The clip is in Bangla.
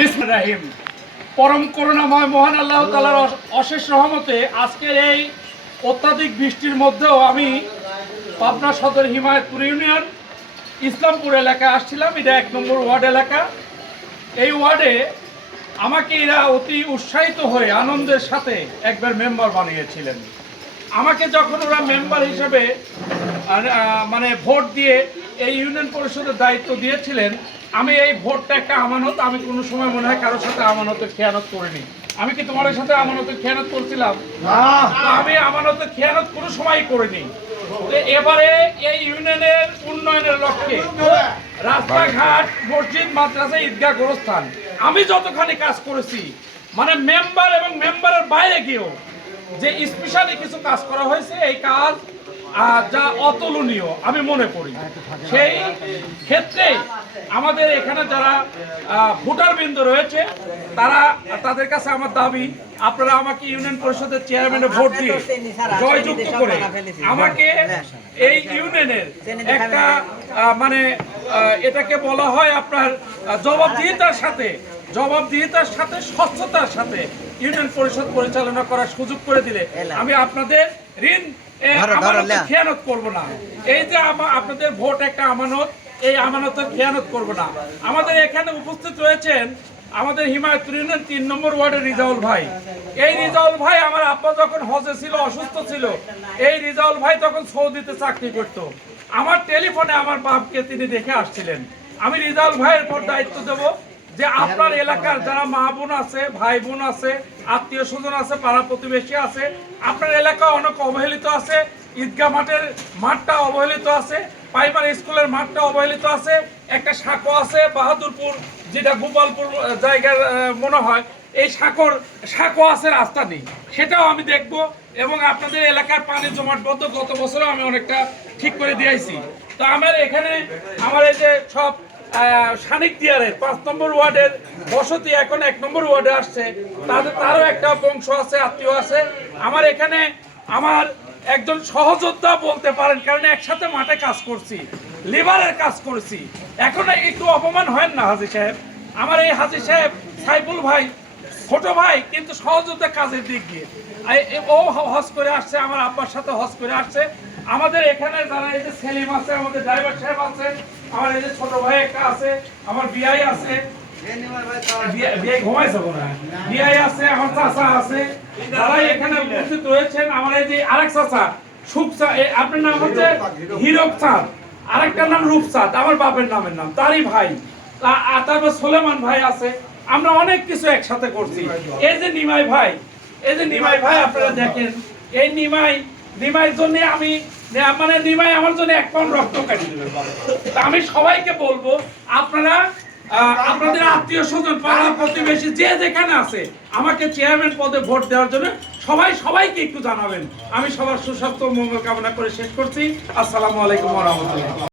বিসমিল্লাহির রাহিম। পরম করুণাময় মহান আল্লাহ তাআলার অশেষ রহমতে আজকের এই অত্যাধিক বৃষ্টির মধ্যেও আমি পাবনা সদর হিমায়তপুর ইউনিয়ন ইসলামপুর এলাকায় আসছিলাম। এটা 1 নম্বর ওয়ার্ড এলাকা। এই ওয়ার্ডে আমাকে এরা অতি উৎসাহিত হয়ে আনন্দের সাথে একবার মেম্বার বানিয়েছিলেন। আমাকে যখন ওরা মেম্বার হিসেবে মানে ভোট দিয়ে এই ইউনিয়ন পরিষদের দায়িত্ব দিয়েছিলেন, আমি এই ভোটটা একটা আমানত, আমি কোনো সময় মনে হয় কারোর সাথে আমানতের খেয়ানত করিনি। আমি কি তোমাদের সাথে আমানতের খেয়ানত করছিলাম? আমি আমানতের খেয়ানত কোনো সময় করিনি। এবারে এই ইউনিয়নের উন্নয়নের লক্ষ্যে রাস্তাঘাট, মসজিদ, মাদ্রাসা, ঈদগাহ, গোরস্থান আমি যতখানি কাজ করেছি, মানে মেম্বার এবং মেম্বারের বাইরে গিয়েও যে স্পেশালি কিছু কাজ করা হয়েছে, এই কাজ যা অতুলনীয় আমি মনে করি। সেই ক্ষেত্রে আমাদের এখানে যারা ভোটারবৃন্দ রয়েছে তাদের কাছে আমার দাবি, আপনারা আমাকে ইউনিয়ন পরিষদের চেয়ারম্যানে ভোট দিয়ে জয়যুক্ত করে আমাকে এই ইউনিয়নের একটা মানে এটাকে বলা হয় আপনার জবাবদিহিতার সাথে স্বচ্ছতার সাথে ইউনিয়ন পরিষদ পরিচালনা করার সুযোগ করে দিলে আমি আপনাদের ঋণ খেয়ানত করব না। এই যে আপনাদের ভোট একটা আমানত, এই আমানতের খেয়ানত করব না। আমাদের এখানে উপস্থিত রয়েছেন আমাদের হিমায়তপুর ইউনিয়ন 3 নম্বর ওয়ার্ডের রিজাউল ভাই। এই রিজাউল ভাই আমার আব্বা যখন হজে ছিল, অসুস্থ ছিল, এই রিজাউল ভাই তখন সৌদিতে চাকরি করত। আমার টেলিফোনে আমার বাপকে তিনি দেখে আসছিলেন। আমি রিজাউল ভাইয়ের পর দায়িত্ব দেব যে আপনার এলাকার যারা মা বোন আছে, ভাই বোন আছে, আত্মীয় স্বজন আছে, পাড়া প্রতিবেশী আছে, আপনার এলাকা অনেক অবহেলিত আছে, ঈদগাহ মাঠটা অবহেলিত আছে, প্রাইমারি স্কুলের মাঠটা অবহেলিত আছে, একটা সাঁকো আছে বাহাদুরপুর, যেটা গোপালপুর জায়গার মনে হয়, এই সাঁকো আছে, রাস্তা নেই, সেটাও আমি দেখব। এবং আপনাদের এলাকার পানি জমাট বদ্ধ গত বছরও আমি অনেকটা ঠিক করে দিয়েছি। তো আমার এখানে আমার এই যে সব শানিক দিয়ারের 5 নম্বর ওয়ার্ডের বসতি এখন 1 নম্বর ওয়ার্ডে আসছে, তারও একটা বংশ আছে, আত্মীয় আছে। আমার এখানে আমার একজন সহযোদ্ধা বলতে পারেন, কারণ একসাথে মাঠে কাজ করছি, লেবারের কাজ করেছি। এখন একটু অপমান হয় না হাজী সাহেব? আমার এই হাজী সাহেব সাইফুল ভাই ছোট ভাই, কিন্তু সহযোদ্ধা কাজের দিক দিয়ে ও হজ করে আসছে, আমার আব্বার সাথে হজ করে আসছে। আমাদের এখানে যারা এই যে সেলিম আছে, আমাদের ড্রাইভার সাহেব আছে, আমার এই যে ছোট ভাই একটা আছে, আমার বিআই আছে, বিআই আছে, আমার চাচা আছে, যারা এখানে উপস্থিত রয়েছেন। আমার এই যে আরেক চাচা আপনার নাম হচ্ছে হিরক চাঁদ, আরেকটার নাম রূপচাঁদ, আমার বাপের নামের নাম, তারই ভাই। তারপর সোলেমান ভাই আছে। আমরা অনেক কিছু একসাথে করছি। এই যে নিমাই ভাই, আপনারা দেখেন, এই নিমাইয়ের জন্য আমি মানে নিমাই আমার জন্য 1 পাউন্ড রক্ত কাটিয়ে দেবে। আমি সবাইকে বলবো, আপনারা আপনাদের আত্মীয় স্বজন, পাড়া প্রতিবেশী যে যেখানে আছে, আমাকে চেয়ারম্যান পদে ভোট দেওয়ার জন্য সবাইকে একটু জানাবেন। আমি সবার সুস্বাস্থ্য মঙ্গল কামনা করে শেষ করছি। আসসালামু আলাইকুম ওয়া রাহমাতুল্লাহ।